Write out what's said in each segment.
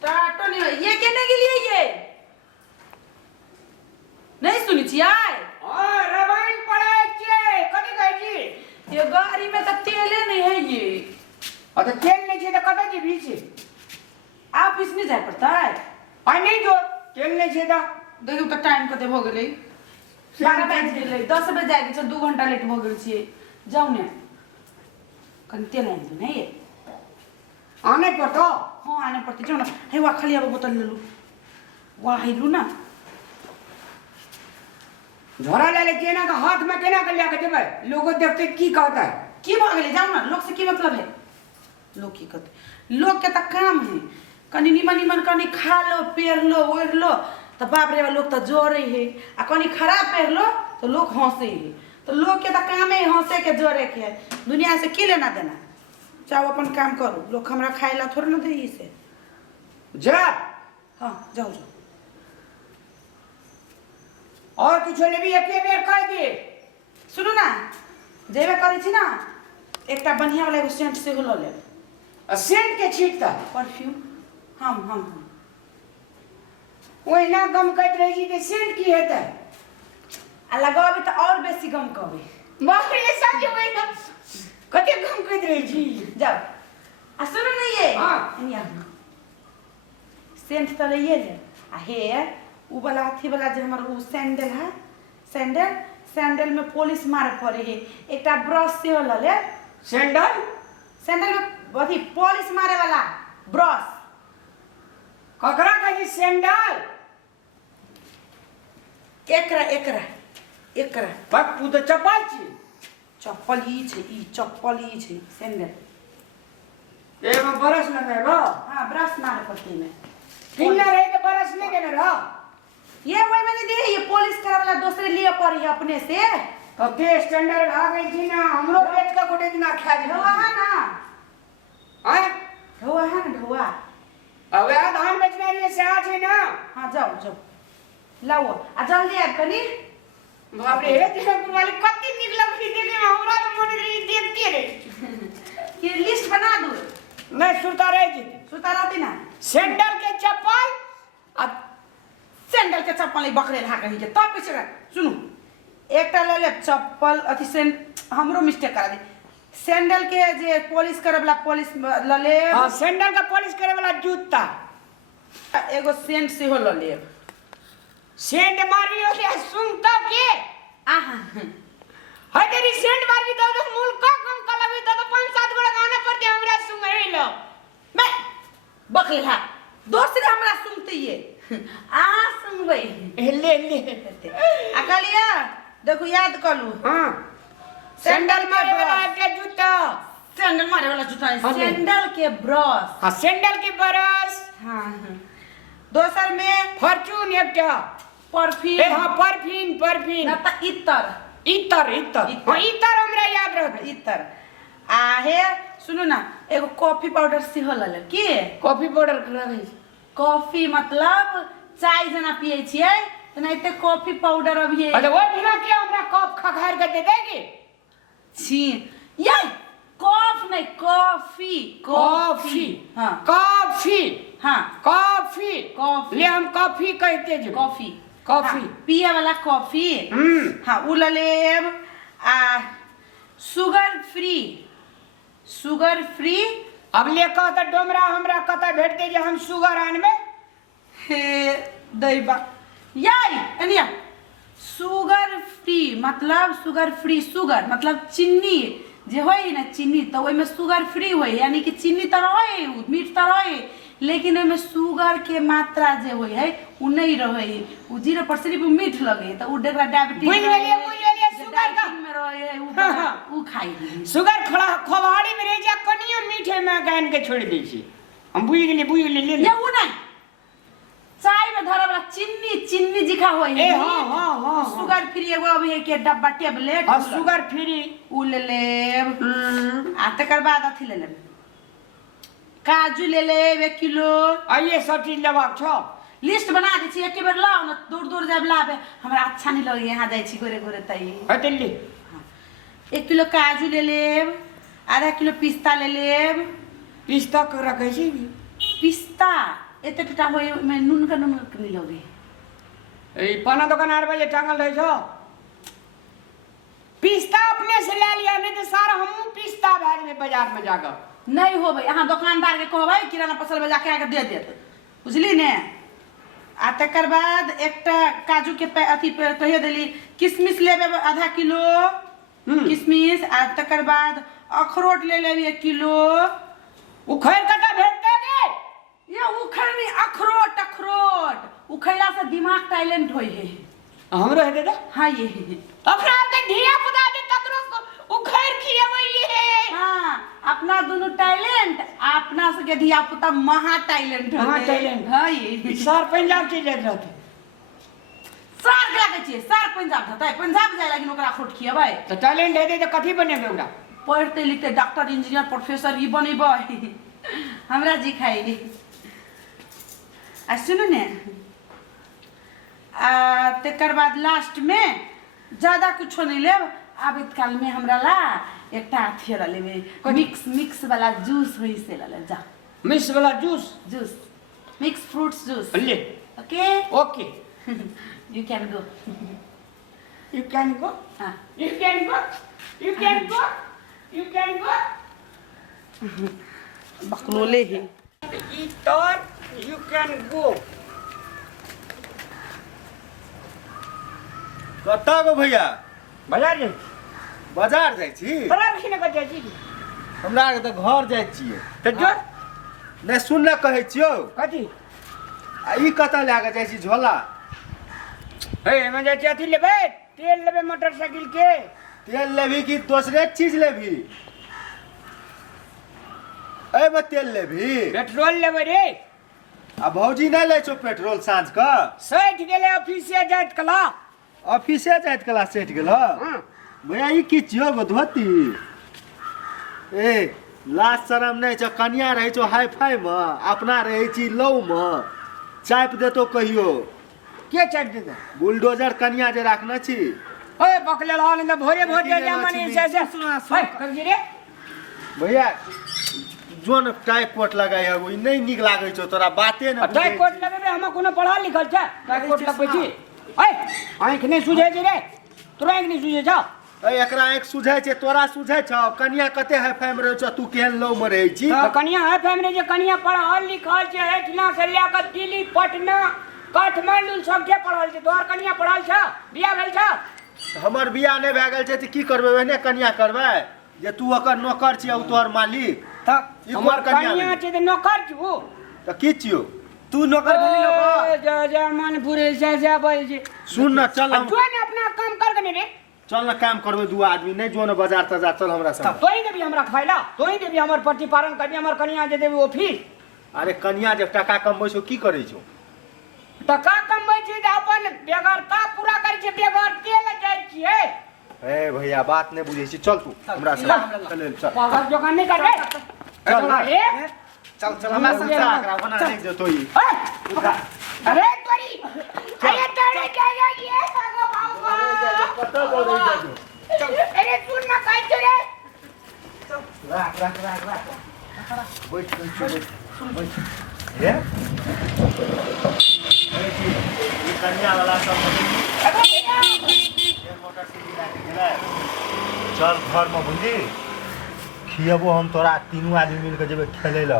Start नहीं हुआ। ये कहने के लिए ये नहीं सुनी छी आय रवाइन पड़े छे कथि कहै छी ये गाड़ी में तो तेले नहीं है ये तो तेल नहीं छे तो कतै जेबी छी आप इसमें जाए पड़ता है आ नहीं जो तेल नहीं छे तो देखियो तो टाइम कते हो गेलै 12 बज गेलै 10 बजे जाए के छै 2 घंटा लेट हो गेल छियै जाऊ ने कन तेल आनि दो नहीं ये आने पड़ता हाँ आने पड़ती जाओ ना हे वा खाली अब बोतल ले लू वहाँ हिलू ना झोरा ले केना का हाथ में केना कर लिया के देबै लोगो देखते की कहता है की भ गेलै जाओ ना लोग से की मतलब है लोग की कहते लोग के तो काम है कनी निमन निमन कनी खा लो पेर लो ओढ़ लो तो बाप रे लोग तो जोरे है आ कनी खराब पेर लो तो लोग हंसे है तो लोग के तो काम है हंसे के जोरे के है दुनिया से की लेना देना जाओ अपन काम करो लोग हमरा खाए ला थोड़ा ना दे इसे जा हाँ जाओ जाओ और कुछ लेबी एके बेर कह दे सुनो ना जेबे करे छी ना एकटा बढ़िया वाला एगो सेंट से हो ले सेंट के छीटता परफ्यूम हम ओइ ना गम कहत रही छी ते सेंट की हेतै आ लगावे तो और बेसी गम कहबे बाप रे सब जे होई ना कते गम कहत रही छी जाओ आ सुनो ना ये हाँ। इनिया सेंट तो ले आ हे उ वाला अथी वाला जे हमर उ सैंडल है सैंडल में पॉलिश मारे पड़े है एकटा ब्रश से हो ले सैंडल में अथी पॉलिश मारे वाला ब्रश ककरा कहै सैंडल एकरा बाप तू तो चप्पल छी चप्पल ई चप्पल ई छै सैंडल एमे बरस लगे रो हाँ ब्रश मारे पड़ती में किन्ना रहे के बरस नहीं देने रो ये वही मैंने दे ये पॉलिश करे वाला दूसरे लिए पड़ी है अपने से तो के स्टैंडर्ड आ गई थी ना हमरो पेट का गोटे दिन खा दे ढोआ है ना हैं ढोआ है ना ढोआ अब यार धान बेचने लिए से आ छी ना हाँ जाओ लाओ आ जल्दी आ कनी बाप रे तेरे वाली कत्ती निकला फिर देने में हमरा तो मन रही देखते रे ये लिस्ट बना दो नहीं सुनता रहे जी सुता रहती ना सैंडल के चप्पल आ सैंडल के चप्पल ही बकरे ला कहीं के तब पीछे का सुनो एकटा ले ले चप्पल अथी सेंड हमरो मिस्टेक करा दी सैंडल के जे पॉलिश करे वाला पॉलिश ल ले हां सैंडल का पॉलिश करे वाला जूता एगो सेंट से हो ल ले सेंट मारी हो गया सुनता के आहा है तेरी सेंट मारी तो मूल का कम कलवी तो 5-7 गोड़ा गाना पर दे हमरा सुंगई लो मैं बकरी हा दूसरे हमरा सुनती है आ सुनबई ले अकलिया देखो याद कर लू हां सैंडल मारे वाला के जूता सैंडल मारे वाला जूता हाँ, सैंडल के ब्रश हां सैंडल के ब्रश हाँ दोसर में फॉर्च्यून एकटा परफ्यूम ए हां परफ्यूम ना त इतर इतर हां इतर हमरा याद रहत इतर आ हे सुनो ना एगो कॉफी पाउडर से हो ले की कॉफी पाउडर करा गई कॉफी मतलब चाय जना पिए छिए तनाइते कॉफी पाउडर अब ये अरे वो बिना के हमरा कप खखार के दे देगी छी ये कॉफ नहीं कॉफी कॉफी हाँ कॉफी हाँ कॉफी कॉफी ले हम कॉफी कहते जो कॉफी कॉफी हाँ, पिए वाला कॉफी हाँ उ लेब आ शुगर फ्री अब ले कहता डोमरा हमरा कता भेटते जे हम शुगर आनबे हे दैबा याई अनिया शुगर फ्री शुगर मतलब चीनी जे होई ना चीनी तो ओइ में शुगर फ्री होई यानी कि चीनी तो रहे मीठ तो रहे लेकिन ओइ में शुगर के मात्रा जे होई है उ नहीं रहे उ 0% मीठ लगे तो उ डेरा डायबिटीज बुझ गेलिए शुगर का में रहे उ खाई शुगर खवाड़ी में रह जा कनियो मीठे में गान के छोड़ दै छी हम बुझ गेली ले ये उ नहीं चाय में धरे वाला चिन्नी जिखा होई ए हां शुगर फ्री एगो अभी है के डब्बा टेबलेट हां शुगर फ्री उ ले लेब आ तकर बाद अथी ले लेब काजू ले लेब 1 किलो आइए सब चीज लेबाक छ लिस्ट बना दै छी एके बेर लाओ न दूर जब लाबे हमरा अच्छा नहीं लगे यहाँ जाई छी गोरे तई हटेली 1 किलो काजू ले लेब आधा किलो पिस्ता ले लेब पिस्ता कर रखे छी पिस्ता एते टटा होय में नून का नहीं लोगे ए पाना दुकान 8 बजे टांगल रहे छो पिस्ता अपने से ले लिया नहीं तो सारा हम पिस्ता भेज में बाजार में जाकर नहीं हो भाई अहाँ दुकानदार के कहबै किराना पसल में जाके आके दे देत बुझली ने आ तकर बाद एकटा काजू के अथी पे कहिए देली किशमिश लेबे आधा किलो किशमिश आ तकर बाद अखरोट ले लेबे 1 किलो उखैर कटा भेटते गे ये उखड़ नहीं अखरोट उखैला से दिमाग टैलेंट होई है हमरो हेते दे हाँ ये अपना के धिया पुता दे तकरो उखैर खियवई है हाँ अपना दोनों टैलेंट अपना से के धिया पुता महा टैलेंट महा टैलेंट। हाँ ये सर पंजाब चीज रहते सार के लागे छियै सार पंजाब धतै पंजाब जाय लागिन ओकरा खोट खियबै तो टैलेंट है तो कथी बनेबे ओकरा पढ़ते लिखते डॉक्टर इंजीनियर प्रोफेसर ई बनेबै हमरा जी खाई आ सुनु ने आ तकर बाद लास्ट में ज्यादा कुछो नहीं लेब आबित काल में हमरा ला एकटा अथियरा लेबे मिक्स वाला जूस होई से ला जा मिक्स वाला जूस मिक्स फ्रूट्स जूस ले okay okay you can go you can go हां you can go बकलोले है eat or you can go कतऽ गो भैया बाजार जे बाजार जाइ छी बड़ा किने कर जाइ छी हमरा आरके तऽ घर जाइ छियै तो जो नहि सुन न कहै छियौ कथी आ ई कतऽ लए कऽ जाइ छी झोला हे एमे जाइ छी अथी लेबे तेल लेबे मोटरसाइकिल के तेल लेबही कि दोसरे चीज लेबही एहिमे तेल लेबही पेट्रोल लेबे रे आ भौजी नहि लै छौ पेट्रोल साँझ कऽ सैठ गेले ऑफिस से जाइत कला ऑफिसे जाइत कला सेट गेल भैया ई की छियौ गो धोती ए लाज शरम नहि छौ कनिया रहै छौ हाई फाई मे अपना रहै छी लौ मे चापि देतौ कहियो के चढ़ देते बुलडोजर कनिया जे राखने छी ओए पकले ला ने भोरे भोर जा मनी से ओए कर जी रे भैया जोन टाइप कोट लगाई है वो नहीं निक लागै छौ तोरा बाते न टाई कोट लेबे हम कोनो पढ़ा लिखल छ टाई कोट लगबै छी ओए आंख नहीं सुझे जी रे तोरा आंख नहीं सुझे छ ए एकरा एक सुझै छै तोरा सुझै छौ कनिया कते है फैम रहै छौ तू केहन लौ में रहै छी तो कनिया है फैमिली जे कनिया पढ़ल लिखल छै एठना से लेकर दिल्ली पटना काठमांडू सब के पढ़ल छै तोहर कनिया पढ़ल छ बियाह भेल छ हमर बियाह नहि भए गेल छै त की करबै ओहने कनिया करबै जे तू ओकर नौकर छी आ तोहर मालिक त ई हमर कोन कनिया कनिया छै त नौकर छु त की छियौ तू नौकर भेली नौकर जय जय मनपुर से बोल छी सुन न चल हम जो ने अपना काम कर कने रे चल न काम करबै दू आदमी नहीं जो न बाजार तजार चल हमरा संग तोही देबी हमरा खाइला तोही देबी हमर प्रतिपालन करबी हमर कनिया जे देबी ऑफिस अरे कनिया जे टाका कमबै छौ की करै छौ टका कमबै छी त अपन बेगरता पूरा करै छी बेगर तेल जाइ छियै ए भैया बात नहीं बुझै छी चल तू हमरा संग चल चल पागल जोगान नहीं करबे चल ए चल चल हमरा संग चल एकरा बना नहीं जतो ई अरे तोरी अरे तोरे क्या ये सागो बाबू कतऽ गो रही जाजो अरे सुन ना काई रे राख बैठ ये ये कन्या वाला सब ये मोटरसाइकिल लेके गेलै चल घर में बुझली खियबो हम तोरा तीनों आदमी मिलके जेबै खेलै ल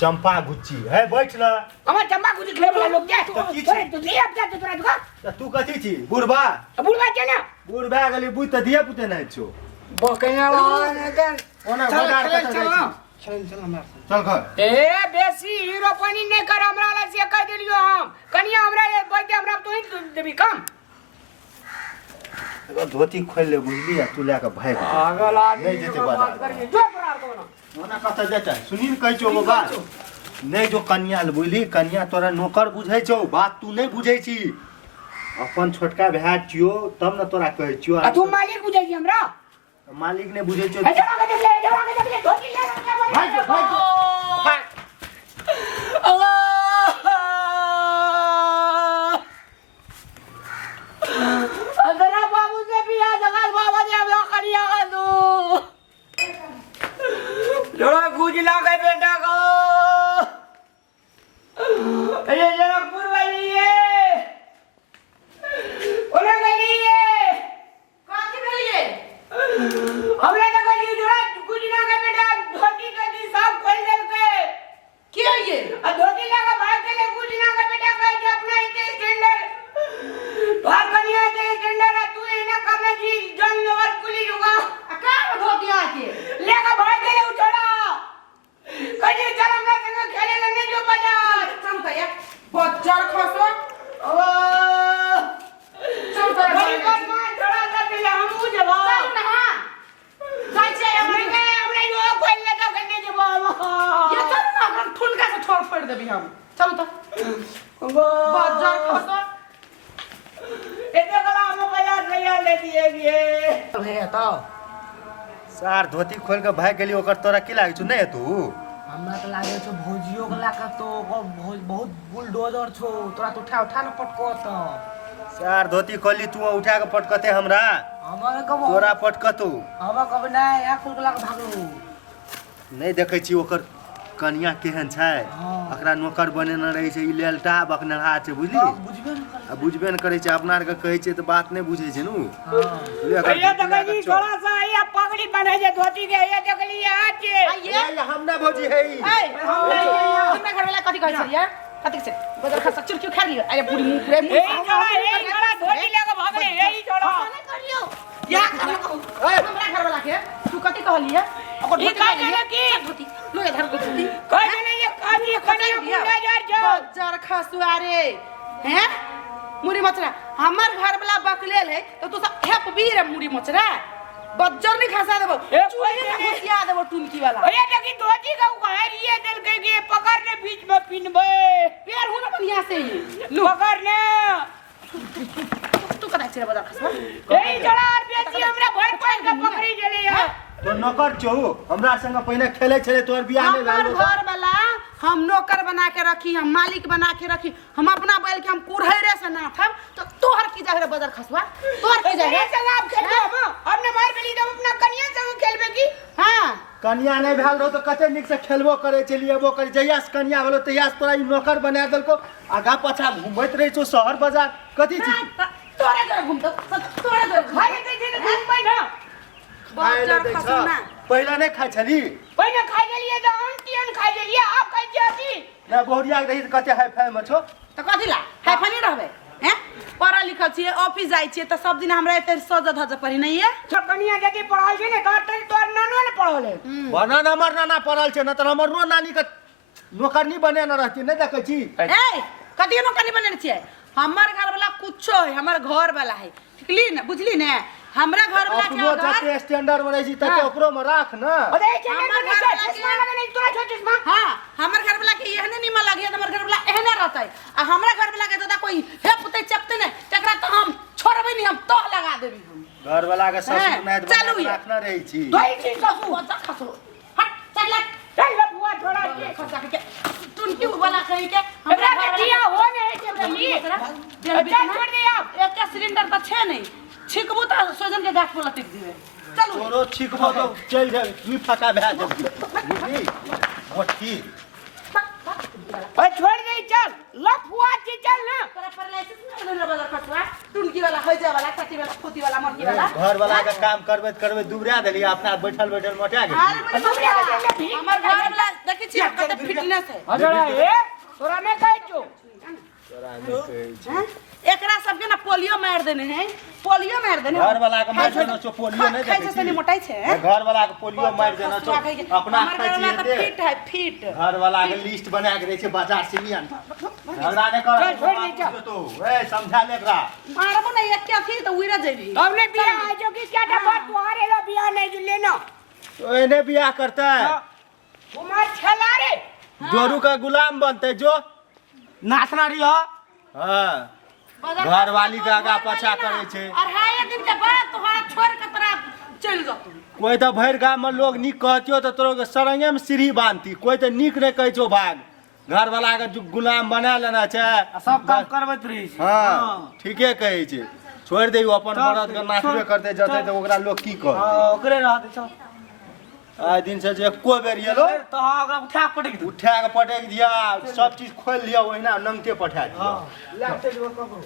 चंपा गुच्ची है बैठ ल हमर चंपा गुची खेले वाला लोग जा तो की छै? तू ले अब जा तोरा दुकान त तू कथी छी बुढ़बा बुढ़वा के ना बूढ़ भए गेली बुझ त दिए पुते नहीं छौ बकैया वाला के ओना बाजार कतऽ जाइ छी चल हमरा चल घर ए बेसी हीरो पानी नहीं कर हमरा ला से कह देलियो हम कनिया हमरा ये बोलते हमरा तो ही देबी कम एगो धोती खोल ले बुझली आ तू लेके भाग पागल आदमी नहीं जेते बाजार जो तोरा को ना ओना कतऽ जेतै सुनी न कहै छौ बाबा नहीं जो कन्या ल बुझली कन्या तोरा नौकर बुझै छौ बात तू नहीं बुझै छी अपन छोटका भाई छियो तब न तोरा कहै छियो आ तू मालिक बुझै छी हमरा मालिक ने बुझै छौ ए जरा के ले धोती ले भाग भाग अगरा बाबू से बियाह जगह बाबा ने हमरा करिया का दो जरा गुजला के बेटा को ये जनकपुर वाली है ओना गली है काची भेलिए हमने तो गली जोड़ा कुछ ना के बेटा धोती कदी सब खोल दे के की है ये आ धोती लगा भाग के कुछ ना के बेटा कह के अपना इते स्टैंडर्ड भाग कनिया दे स्टैंडर्ड तू इना करना जी जानवर कुली जुगा का धोतिया के लेगा भाग के उठोड़ा कहीं चल हमरा संग खेले नहीं जो बाजार चमका या बच्चर खसो ओ चमका बड़ी कर मार थोड़ा सा पहले हम उ जब चल ना जाय छे हमरे यो खोल ले तो कने जब ये चल ना हम ठुनका से छोड़ फोड़ देबी हम चल तो बच्चर खसो एते गला हम बाजार तैयार ले दिए ये है तो सार धोती खोल के भाग गेली ओकर तोरा की लागे छु नहीं तू हमरा तो लागे छो भोजियो के लाका तो बहुत बुलडोजर छो तोरा तो उठा न पटको तो सार धोती खोली तू उठा के पटकते हमरा हमारे कब तोरा पटकतू हवा कब नहीं या खुल के लाका भागलो नहीं देखै छी ओकर कनिया केहन छै हाँ। अकरा नौकर बनेने रहै छै ई लेलटा बकनहा छै बुझली बुझबे न कर आ बुझबे न करै छै अपना आर के कहै छै त बात नहि बुझै छै नु हां ये तो कहीं थोड़ा सा ये पगड़ी बने जे धोती के ये देखली हाथ के ये हम ना भौजी है ई ए हमरा घर वाला कथि कहै छै या कथि छै बदर खा सक्चर क्यों खा लियो अरे पूरी मुंह रे यही थोड़ा धोती लेके भागले यही थोड़ा नहीं करियो या हमरा घर वाला के तू कथि कहलिए ओकर ई का जाने की धोती लो इधर को धोती कह जाने ये काजी खनिया गुंडा जार जा बच्चर खसुआरे हैं मुरी मचरा हमर घर वाला बकलेल है तो तू सब हेप भी रे मुरी मचरा बच्चर नहीं खसा देबो चुई से घुसिया देबो टुनकी वाला अरे देखी धोती का उघार ये दिल के पकड़ ने बीच में पिनबे पैर हो ना बढ़िया से ये पकड़ ने तू कदा छे बदर खसवा यही जड़ा और बेटी हमरा भर पान का पकड़ी जले या तो नौकर छौ हमरा संग पहले खेले छले तोर बियाह में हमार घर वाला हम नौकर बना के रखी हम मालिक बना के रखी हम अपना बैल के हम कुरहरे से ना थम तो तोहर की जागे बदर खसवा तोहर की जागे संग आप खेलबे हम हमने मार बेली जब अपना कन्या संग खेलबे की हां कन्या नहीं भेल रहो तो कते निक से खेलबो करे चलिएबो करे जहिया से कन्या भेलो तहिया से तोरा ई नौकर बना देलको आगा पछा घुमैत रहै छौ शहर बाजार कथि छी तोरे घर घूम तो तोरे घर खाए दे जे घुमबै ना बच्चर खसना पहले नहीं खाइ छली पहले खा गेलिए तो अंतियन खा गेलिए आप खाइ जाती ना बोहरिया रही त कते हाई फाई में छौ तो कथि ला है फनी रहबे हैं पढ़ा लिखल छिए ऑफिस जाय छिए तो सब दिन हमरा एते सज धज पड़ी नहीं है सब कन्या जदी पढ़ाई छै ने तोर नानो ने पढ़ल है बना हमर नाना पढ़ल छै न त हमर नो नानी के नौकरनी बने न रहती नहीं देखै छी ए कथि नो कनी बनेने छिए हमर घर वाला कुछो है हमर घर वाला है ठीकली न बुझली न हमरा घर वाला के अपनो जते स्टैंडर्ड में रहै छी तते ओकरो में राख न अरे चमन में चश्मा लगे नहीं तोरा छो चश्मा हां हमर घर वाला के एहने निमन लागे त हमर घर वाला एहने रहतै आ हमरा घर वाला के दादा कोई हे पुते चपते ने तकरा त हम छोड़बै नहीं हम तो लगा देबी हम घर वाला के सब सुनाइत चलू बना ये। राखना रहै छी दोई छी सब बच्चा खसो हट चल ला चल रे बुआ थोड़ा के खसा के टुनकी वाला कहि के हमरा के दिया हो ने के बोली अच्छा छोड़ दे आप एक सिलेंडर त छे नहीं छिकबू त सोजन के गाछ पर लटक दिबे चलू तोरो छिकबो तो चल जाए तू फटा भए जेबी बुझली मोटकी ओए छोड़ दे चल लफुआ छी चल ना तोरा पर लाइसेंस नहीं बदर खसवा टुनकी वाला हो जाए वाला कटी वाला फुती वाला मरकी वाला घर वाला के काम करबे दुबरा देली अपना बैठल मोटा गेली अरे बड़े हमर घर वाला देखि छी कते फिटनेस है अजड़ा ए तोरा ने कहै छो तोरा नहीं कहै छी हैं? एकरा सबके ना पोलियो मार देने हैं पोलियो मार देने घर वाला के मार देना छो पोलियो नहीं खाइ देखै से नहीं छी मोटाई छे घर वाला के पोलियो मार देना छो अपना हमर खाइ घर वाला छी तो फिट है फिट घर वाला के लिस्ट बना के दै छै बाजार से नहीं आन झगड़ा नहीं कर चल, छोड़ दे, चल। तो ए समझा ले एकरा मारबो नहीं एक क्या थी तो उइरा जेबी हमने बिया है जो कि क्या था बात तुम्हारे लो बिया नहीं जो लेना तो एने बियाह करता है कुमार छला रे जोरू का गुलाम बनते जो नाचना रही हो हां घर वाली के आगा पछा करे छे और हाय दिन के बाद तोहरा छोड़ के तोरा चल जतू कोई तो भर गांव में लोग निक कहतियो तो तोरो के सरंगे में सीढ़ी बांधती कोई तो निक नहीं कहै छो भाग घर वाला के जो गुलाम बना लेना छे सब काम करबैत रही छी हां ठीके कहै छे छोड़ दे अपन मरद के नाचबे करते जते तो ओकरा लोग की कह ओकरे रहत छ आइ दिन से जे एको बेर एलो तो हाँ ओकरा उठा के पटक दे उठा के पटक दिया सब चीज खोल लिया ओहिना नंगते पठा दिया हाँ, लाते जो ककरो